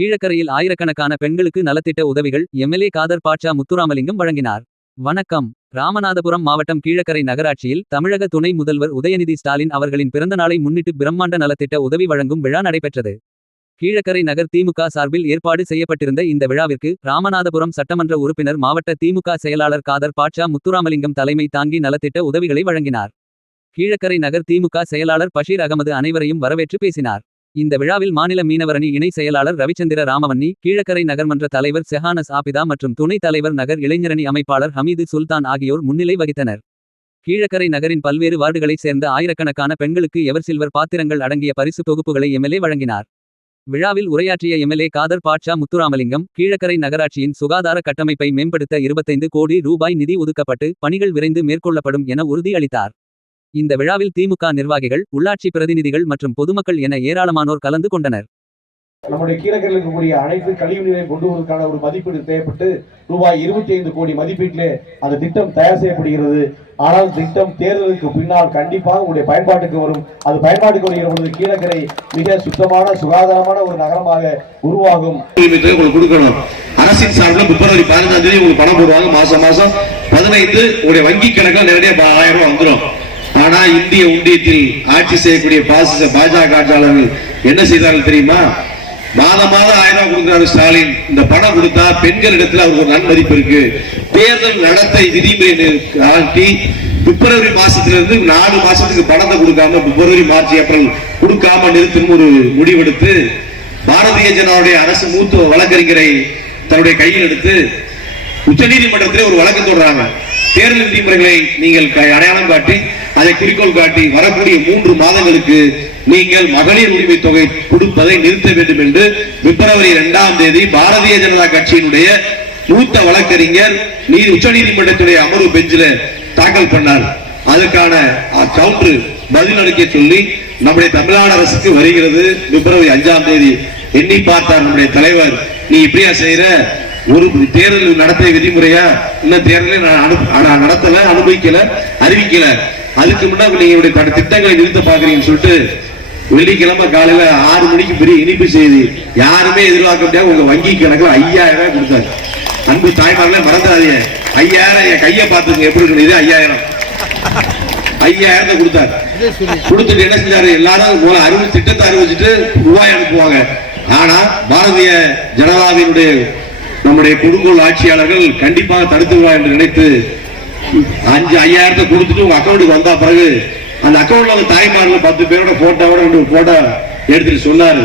கீழக்கரையில் ஆயிரக்கணக்கான பெண்களுக்கு நலத்திட்ட உதவிகள் எம்எல்ஏ காதர் பாட்சா முத்துராமலிங்கம் வழங்கினார். வணக்கம். ராமநாதபுரம் மாவட்டம் கீழக்கரை நகராட்சியில் தமிழக துணை முதல்வர் உதயநிதி ஸ்டாலின் அவர்களின் பிறந்த நாளை முன்னிட்டு பிரம்மாண்ட நலத்திட்ட உதவி வழங்கும் விழா நடைபெற்றது. கீழக்கரை நகர் திமுக சார்பில் ஏற்பாடு செய்யப்பட்டிருந்த இந்த விழாவிற்கு ராமநாதபுரம் சட்டமன்ற உறுப்பினர் மாவட்ட திமுக செயலாளர் காதர் பாட்சா முத்துராமலிங்கம் தலைமை தாங்கி நலத்திட்ட உதவிகளை வழங்கினார். கீழக்கரை நகர் திமுக செயலாளர் பஷீர் அகமது அனைவரையும் வரவேற்று பேசினார். இந்த விழாவில் மாநில மீனவரணி இணை செயலாளர் ரவிச்சந்திர ராமவன்னி கீழக்கரை நகர்மன்ற தலைவர் செஹானஸ் ஆபிதா மற்றும் துணைத் தலைவர் நகர் இளைஞரணி அமைப்பாளர் ஹமீது சுல்தான் ஆகியோர் முன்னிலை வகித்தனர். கீழக்கரை நகரின் பல்வேறு வார்டுகளைச் சேர்ந்த ஆயிரக்கணக்கான பெண்களுக்கு எவர் சில்வர் பாத்திரங்கள் அடங்கிய பரிசு தொகுப்புகளை எம்எல்ஏ வழங்கினார். விழாவில் உரையாற்றிய எம்எல்ஏ காதர் பாட்சா முத்துராமலிங்கம் கீழக்கரை நகராட்சியின் சுகாதார கட்டமைப்பை மேம்படுத்த இருபத்தைந்து கோடி ரூபாய் நிதி ஒதுக்கப்பட்டு பணிகள் விரைந்து மேற்கொள்ளப்படும் என உறுதியளித்தார். இந்த விழாவில் திமுக நிர்வாகிகள் உள்ளாட்சி பிரதிநிதிகள் மற்றும் பொதுமக்கள் என ஏராளமானோர் கலந்து கொண்டனர். நம்முடைய கீழக்கரையில் இருக்கக்கூடிய அனைத்து கழிவு நீரை கொண்டு வருவதற்கான ஒரு மதிப்பீடு தேவைப்பட்டு ரூபாய் இருபத்தி ஐந்து கோடி மதிப்பீட்டிலே அந்த திட்டம் தயார் செய்யப்படுகிறது. ஆனால் திட்டம் தேர்தலுக்கு பின்னால் கண்டிப்பாக உங்களுடைய பயன்பாட்டுக்கு வரும். அது பயன்பாட்டுக்கு வருகிற பொழுது கீழக்கரை மிக சுத்தமான சுகாதாரமான ஒரு நகரமாக உருவாகும். கொடுக்கணும். அரசின் சார்பில் பிப்ரவரி பதினஞ்சாம் தேதி உங்களுக்கு பணம் போடுவாங்க. மாசம் மாசம் பதினைந்து உங்களுடைய வங்கி கணக்கில் நேரடியாக ஆயிரம் ரூபாய் வந்துடும் ஆனா இந்திய ஒன்றியத்தில் ஆட்சி செய்யக்கூடிய பாசிச பாஜக ஆட்சியாளர்கள் என்ன செய்தார்கள் தெரியுமா? மாதம் மாதம் ஆயிரம் ரூபாய் கொடுக்கிறாரு ஸ்டாலின். இந்த பணம் கொடுத்தா பெண்கள் இடத்துல அவருக்கு ஒரு நன்மதிப்பு இருக்கு. தேர்தல் நடத்தை விதிமுறை காட்டி பிப்ரவரி மாசத்துல இருந்து நாலு மாசத்துக்கு பணத்தை கொடுக்காம பிப்ரவரி மார்ச் ஏப்ரல் கொடுக்காம நிறுத்தும் ஒரு முடிவெடுத்து பாரதிய ஜனதாவுடைய அரசு மூத்த வழக்கறிஞரை தன்னுடைய கையில் எடுத்து உச்சநீதிமன்றத்திலே ஒரு வழக்கு தொடர்றாங்க தேர்தல் விதிமுறைகளை நீங்கள் அடையாளம் காட்டி அதை குறிக்கோள் காட்டி வரக்கூடிய மூன்று மாதங்களுக்கு நீங்கள் மகளிர் உரிமை தொகை கொடுப்பதை நிறுத்த வேண்டும் என்று பிப்ரவரி இரண்டாம் தேதி பாரதிய ஜனதா கட்சியினுடைய மூத்த வழக்கறிஞர் நீதி உச்சநீதிமன்றத்துடைய அமர்வு பெஞ்சில தாக்கல் பண்ணார். அதுக்கான கவுண்டர் பதில் அளிக்க சொல்லி நம்முடைய தமிழ்நாடு அரசுக்கு வருகிறது. பிப்ரவரி அஞ்சாம் தேதி எண்ணி பார்த்தார் நம்முடைய தலைவர். நீ இப்படியா செய்யற ஒரு தேர்தல் நடத்திய விதிமுறையா? இன்னும் தேர்தலை நான் நடத்தல அனுபவிக்கல அறிவிக்கல. அதுக்கு முன்னாடி நீங்க இப்படி திட்டங்களை நிறுத்த பாக்குறீங்கன்னு சொல்லிட்டு வெள்ளிக்கிழமை காலையில ஆறு மணிக்கு பெரிய இனிப்பு செய்தி யாருமே எதிர்பார்க்க முடியாது உங்க வங்கி கணக்குல ஐயாயிரம் ரூபாய் கொடுத்தாரு அன்பு தாய்மார்களே மறந்துடாதீங்க. ஐயாயிரம் என் கையை பார்த்துங்க எப்படி இருக்குது ஐயாயிரம் ஐயாயிரம். ஐயாயிரத்தை கொடுத்தாரு கொடுத்துட்டு என்ன செஞ்சாரு? எல்லாரும் முதல்ல அறிவு திட்டத்தை அறிவிச்சுட்டு ரூபாய் அனுப்புவாங்க. ஆனா பாரதிய ஜனதாவினுடைய நம்முடைய கொடுங்கோல் ஆட்சியாளர்கள் கண்டிப்பாக தடுத்துருவா என்று நினைத்து அஞ்சு ஐயாயிரத்தை கொடுத்துட்டு உங்க அக்கௌண்ட்டுக்கு வந்தா பிறகு அந்த அக்கௌண்ட்ல வந்து தாய்மார்கள் பத்து பேரோட போட்டோட ரெண்டு போட்டோ எடுத்துட்டு சொன்னாரு.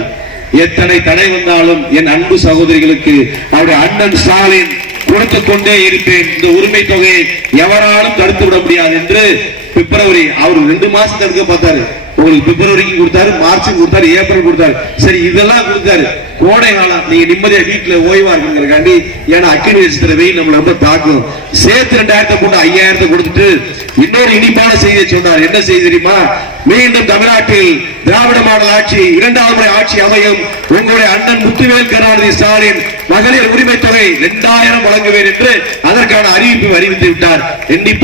எத்தனை தடை வந்தாலும் என் அன்பு சகோதரிகளுக்கு அவருடைய அண்ணன் ஸ்டாலின் கொடுத்து கொண்டே இருப்பேன். இந்த உரிமை தொகையை எவராலும் தடுத்து விட முடியாது என்று பிப்ரவரி அவர் ரெண்டு மாசம் தடுக்க பார்த்தாரு. உங்களுக்கு பிப்ரவரிக்கு கொடுத்தாரு மார்ச்சுக்கு கொடுத்தாரு ஏப்ரல் கொடுத்தாரு. சரி இதெல்லாம் கொடுத்தாரு. கோடை காலம் நீங்க நிம்மதியா வீட்டுல ஓய்வா இருக்குங்கிறக்காண்டி ஏன்னா அக்கினி நட்சத்திர வெயில் நம்மள ரொம்ப தாக்கும். சேர்த்து ரெண்டாயிரத்தை போட்டு ஐயாயிரத்தை கொடுத்துட்டு இன்னொரு இனிப்பான செய்தியை சொன்னார் என்ன செய்தி தெரியுமா? மீண்டும் தமிழ்நாட்டில் திராவிட மாடல் ஆட்சி இரண்டாவது முறை ஆட்சி அமையும். உங்களுடைய அண்ணன் முத்துவேல் கருணாநிதி ஸ்டாலின் மகளிர் உரிமை தொகை இரண்டாயிரம் வழங்குவேன் என்று அதற்கான அறிவிப்பு அறிவித்து விட்டார். கண்டிப்பா